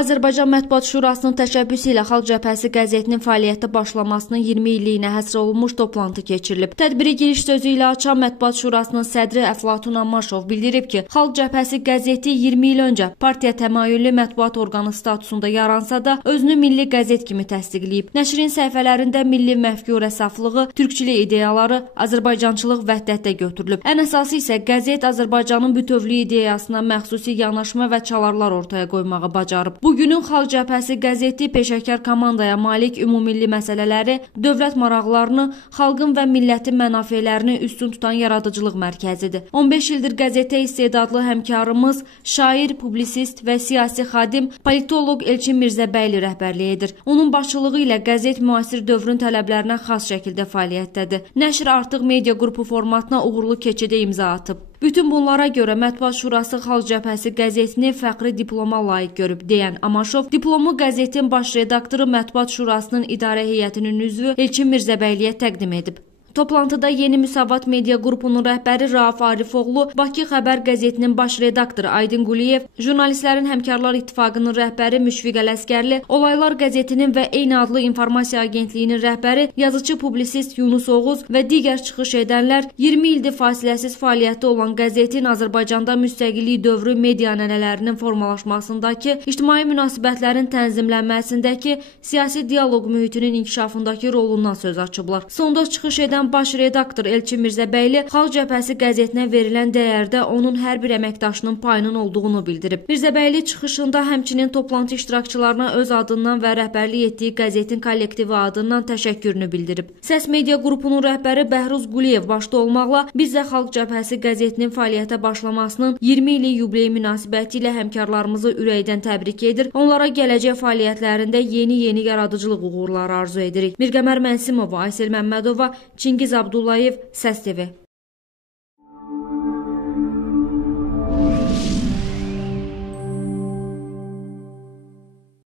Azərbaycan Mətbuat Şurasının təşəbbüsü ilə Xalq Cəbhəsi qəzetinin fəaliyyətə başlamasının 20 illiyinə həsr olunmuş toplantı keçirilib. Tədbiri giriş sözü ilə açan Mətbuat Şurasının sədri Əflatun Ammaşov bildirib ki, Xalq Cəbhəsi qəzeti 20 il öncə partiya təmayüllü mətbuat orqanı statusunda yaransa da, özünü milli qəzet kimi təsdiqləyib. Nəşrin səhifələrində milli məfkurə saflığı, türkçülük ideyaları, Azərbaycançılıq vəhdətdə götürülüb. Ən əsası isə qəzet Azərbaycanın bütövlük ideyasına məxsusi yanaşma və çalarlar ortaya qoymağı bacarıb. Bugünün Xalq Cəbhəsi qəzeti peşəkar komandaya malik ümumilli məsələləri, dövlət maraqlarını, xalqın və millətin mənafelerini üstün tutan yaradıcılıq mərkəzidir. 15 ildir qəzetə istedadlı həmkarımız, şair, publisist və siyasi xadim, politoloq Elçin Mirzəbəyli rəhbərlik edir. Onun başçılığı ilə qəzet müasir dövrün tələblərinə xas şəkildə fəaliyyətdədir. Nəşr artıq media qrupu formatına uğurlu keçidə imza atıb. Bütün bunlara görə Mətbuat Şurası Xalq Cəbhəsi qəzetini fəxri diploma layiq görüb deyən Ammaşov, diplomu qəzetin baş redaktoru Mətbuat Şurasının idarə heyətinin üzvü Elçin Mirzəbəyliyə təqdim edib. Toplantıda Yeni Müsavat Media Qrupunun rəhbəri Rauf Arifoğlu, Bakı Xəbər qəzetinin baş redaktoru Aydın Quliyev, Jurnalistlərin Həmkarlar İttifaqının rəhbəri Müşfiq Ələsgərli, Olaylar qəzetinin və eyni adlı informasiya agentliyinin rəhbəri, yazıcı publisist Yunus Oğuz və digər çıxış edənlər 20 ildir fasiləsiz fəaliyyətdə olan qəzetin Azərbaycanda müstəqillik dövrü media ənənələrinin formalaşmasındakı, ictimai münasibətlərin tənzimlənməsindəki, siyasi dialoq mühitinin inkişafındakı rolundan söz açıblar. Sonda çıxış edən baş redaktor Elçin Mirzəbəyli Xalq Cəbhəsi qəzetinə verilən dəyərdə onun hər bir əməkdaşının payının olduğunu bildirib. Mirzəbəyli çıxışında həmçinin toplantı iştirakçılarına öz adından və rəhbərlik etdiyi qəzetin kollektivi adından təşəkkürünü bildirib. Səs Media Qrupunun rəhbəri Bəhruz Quliyev başda olmaqla biz də Xalq Cəbhəsi qəzetinin fəaliyyətə başlamasının 20 illik yubileyi münasibəti ilə həmkarlarımızı ürəkdən təbrik edir. Onlara gələcək fəaliyyətlərində yeni yaradıcılıq uğurları arzu edirik. Mirqəmər Mənsimova, Aysel Məmmədova, Çingiz Abdullayev, Səs TV.